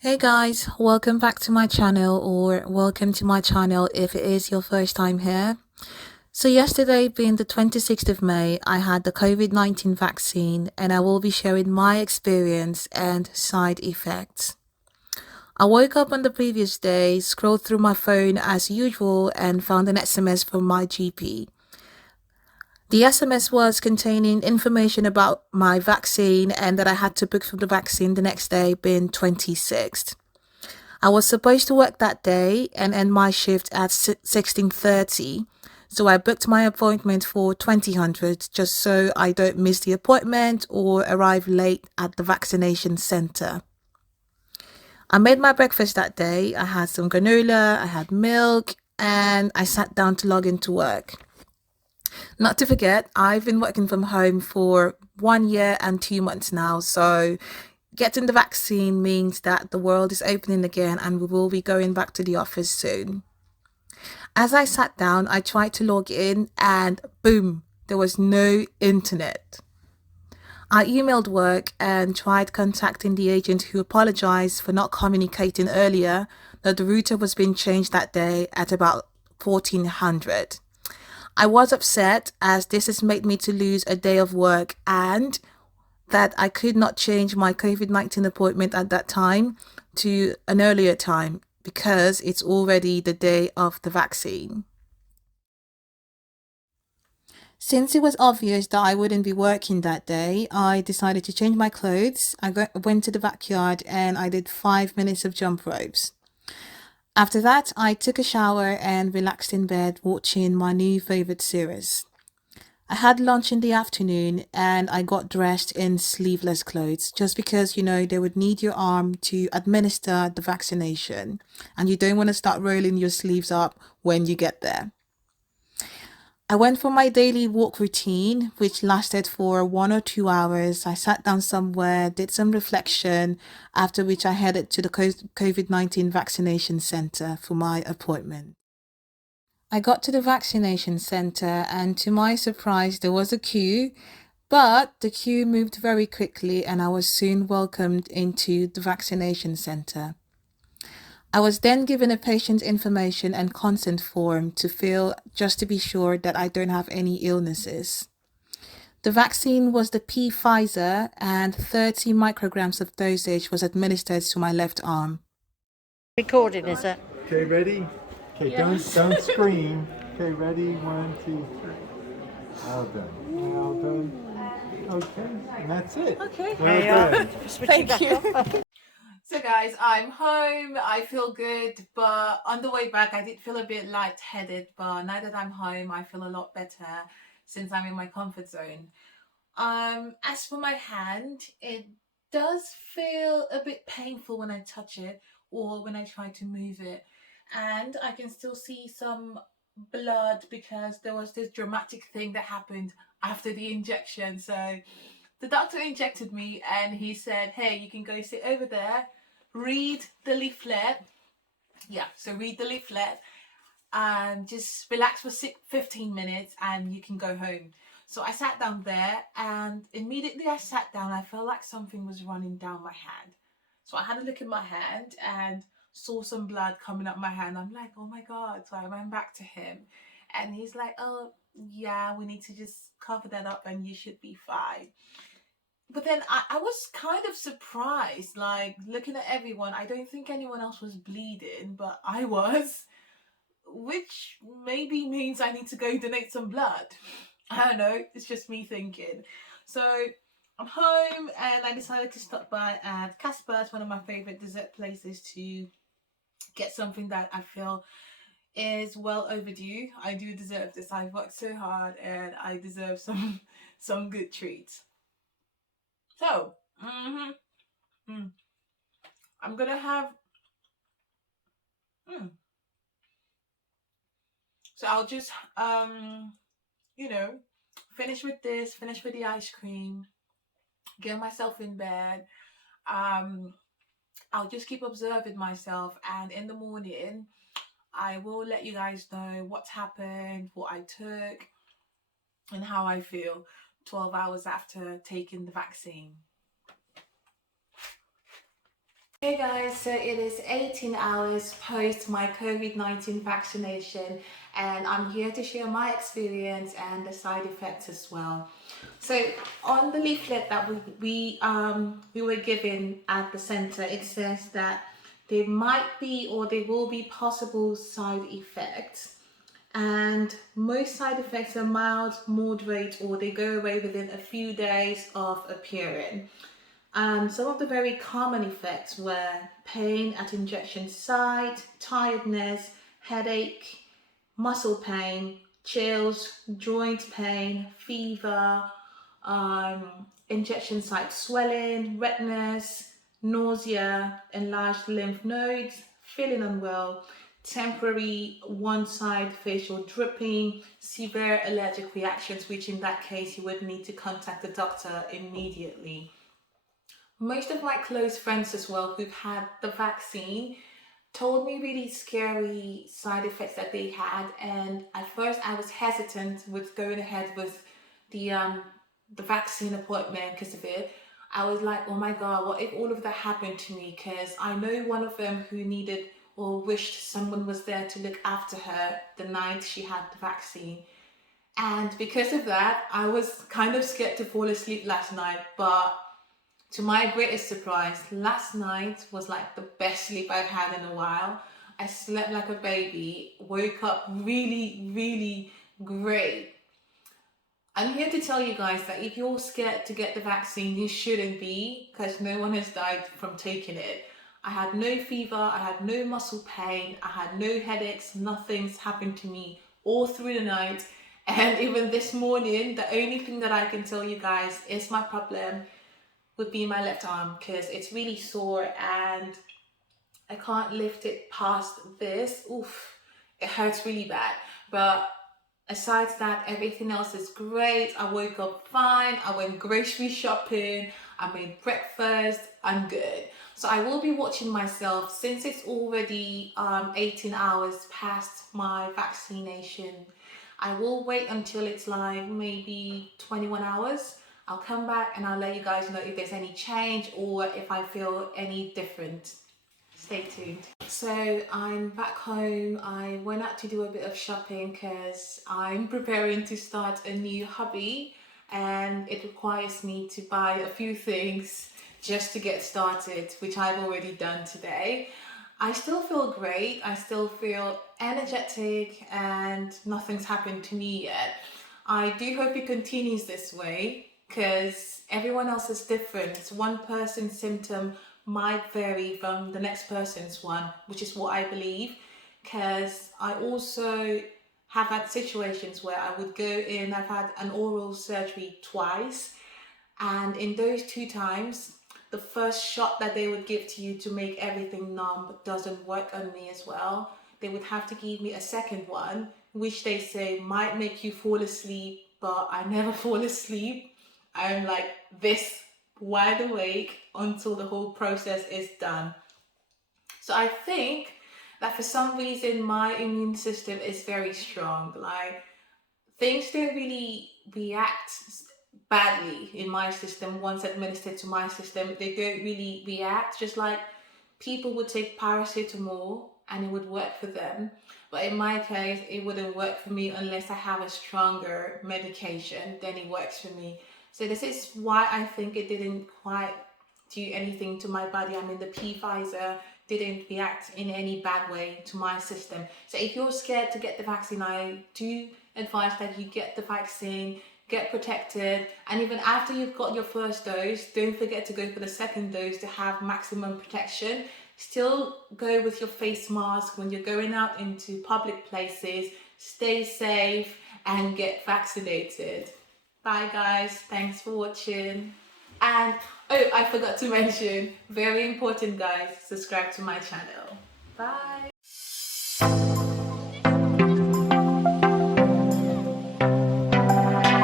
Hey guys, welcome back to my channel, or welcome to my channel if it is your first time here. So yesterday being the 26th of May, I had the COVID-19 vaccine and I will be sharing my experience and side effects. I woke up on the previous day, scrolled through my phone as usual and found an SMS from my GP. The SMS was containing information about my vaccine and that I had to book for the vaccine the next day being 26th. I was supposed to work that day and end my shift at 16:30, so I booked my appointment for 2000 just so I don't miss the appointment or arrive late at the vaccination center. I made my breakfast that day. I had some granola, I had milk, and I sat down to log into work. Not to forget, I've been working from home for 1 year and 2 months now, so getting the vaccine means that the world is opening again and we will be going back to the office soon. As I sat down, I tried to log in and boom, there was no internet. I emailed work and tried contacting the agent, who apologized for not communicating earlier that the router was being changed that day at about 1400. I was upset as this has made me to lose a day of work and that I could not change my COVID-19 appointment at that time to an earlier time because it's already the day of the vaccine. Since it was obvious that I wouldn't be working that day, I decided to change my clothes. I went to the backyard and I did 5 minutes of jump ropes. After that, I took a shower and relaxed in bed watching my new favorite series. I had lunch in the afternoon and I got dressed in sleeveless clothes just because, they would need your arm to administer the vaccination and you don't want to start rolling your sleeves up when you get there. I went for my daily walk routine, which lasted for 1 or 2 hours. I sat down somewhere, did some reflection, after which I headed to the COVID-19 vaccination center for my appointment. I got to the vaccination center and to my surprise there was a queue, but the queue moved very quickly and I was soon welcomed into the vaccination center. I was then given a patient information and consent form to fill just to be sure that I don't have any illnesses. The vaccine was the Pfizer and 30 micrograms of dosage was administered to my left arm. Recording, is it? Okay, ready? Okay, Yes. don't scream. Okay, ready? 1, 2, 3. Well done. Well done. Okay, and that's it. Okay. Well done. Thank you. So guys, I'm home. I feel good, but on the way back I did feel a bit lightheaded, but now that I'm home I feel a lot better since I'm in my comfort zone. As for my hand, it does feel a bit painful when I touch it or when I try to move it, and I can still see some blood because there was this dramatic thing that happened after the injection. So the doctor injected me and he said, hey, you can go sit over there, read the leaflet. Yeah, so read the leaflet and just relax for 15 minutes and you can go home. So I sat down there and immediately I sat down, I felt like something was running down my hand. So I had a look at my hand and saw some blood coming up my hand. I'm like, oh my God. So I went back to him and he's like, oh yeah, we need to just cover that up and you should be fine. But then I was kind of surprised, like looking at everyone. I don't think anyone else was bleeding, but I was, which maybe means I need to go donate some blood. I don't know, it's just me thinking. So I'm home and I decided to stop by at Casper's, one of my favorite dessert places, to get something that I feel is well overdue. I do deserve this. I've worked so hard and I deserve some good treats. So, I'm gonna have. Mm, so I'll just you know, finish with this, finish with the ice cream, get myself in bed. Um, I'll just keep observing myself, and in the morning, I will let you guys know what's happened, what I took, and how I feel 12 hours after taking the vaccine. Hey guys, so it is 18 hours post my COVID-19 vaccination, and I'm here to share my experience and the side effects as well. So on the leaflet that we were given at the center, it says that there might be or there will be possible side effects, and most side effects are mild, moderate, or they go away within a few days of appearing. Some of the very common effects were pain at injection site, tiredness, headache, muscle pain, chills, joint pain, fever, injection site swelling, redness, nausea, enlarged lymph nodes, feeling unwell, temporary one-side facial dripping, severe allergic reactions, which in that case you would need to contact the doctor immediately. Most of my close friends as well who've had the vaccine told me really scary side effects that they had, and at first I was hesitant with going ahead with the vaccine appointment because of it. I was like, oh my god, what if all of that happened to me? Because I know one of them who needed or wished someone was there to look after her the night she had the vaccine. And because of that, I was kind of scared to fall asleep last night, but to my greatest surprise, last night was like the best sleep I've had in a while. I slept like a baby, woke up really, really great. I'm here to tell you guys that if you're scared to get the vaccine, you shouldn't be, because no one has died from taking it. I had no fever, I had no muscle pain, I had no headaches, nothing's happened to me all through the night. And even this morning, the only thing that I can tell you guys is my problem would be my left arm, because it's really sore and I can't lift it past this. Oof, it hurts really bad. But aside that, everything else is great. I woke up fine, I went grocery shopping, I made breakfast, I'm good. So I will be watching myself since it's already 18 hours past my vaccination. I will wait until it's like maybe 21 hours. I'll come back and I'll let you guys know if there's any change or if I feel any different. Stay tuned. So I'm back home. I went out to do a bit of shopping because I'm preparing to start a new hobby, and it requires me to buy a few things just to get started, which I've already done today. I still feel great. I still feel energetic and nothing's happened to me yet. I do hope it continues this way, because everyone else is different. One person's symptom might vary from the next person's one, which is what I believe, because I also have had situations where I would go in, I've had an oral surgery twice, and in those two times, the first shot that they would give to you to make everything numb doesn't work on me as well. They would have to give me a second one, which they say might make you fall asleep, but I never fall asleep. I'm like this, wide awake until the whole process is done. So I think that for some reason my immune system is very strong. Like, things don't really react badly in my system once administered to my system. They don't really react, just like people would take paracetamol and it would work for them. But in my case, it wouldn't work for me unless I have a stronger medication, then it works for me. So this is why I think it didn't quite do anything to my body. I mean, the Pfizer didn't react in any bad way to my system. So if you're scared to get the vaccine, I do advise that you get the vaccine, get protected, and even after you've got your first dose, don't forget to go for the second dose to have maximum protection. Still go with your face mask when you're going out into public places. Stay safe and get vaccinated. Bye guys, thanks for watching. And oh, I forgot to mention, very important guys, subscribe to my channel. Bye.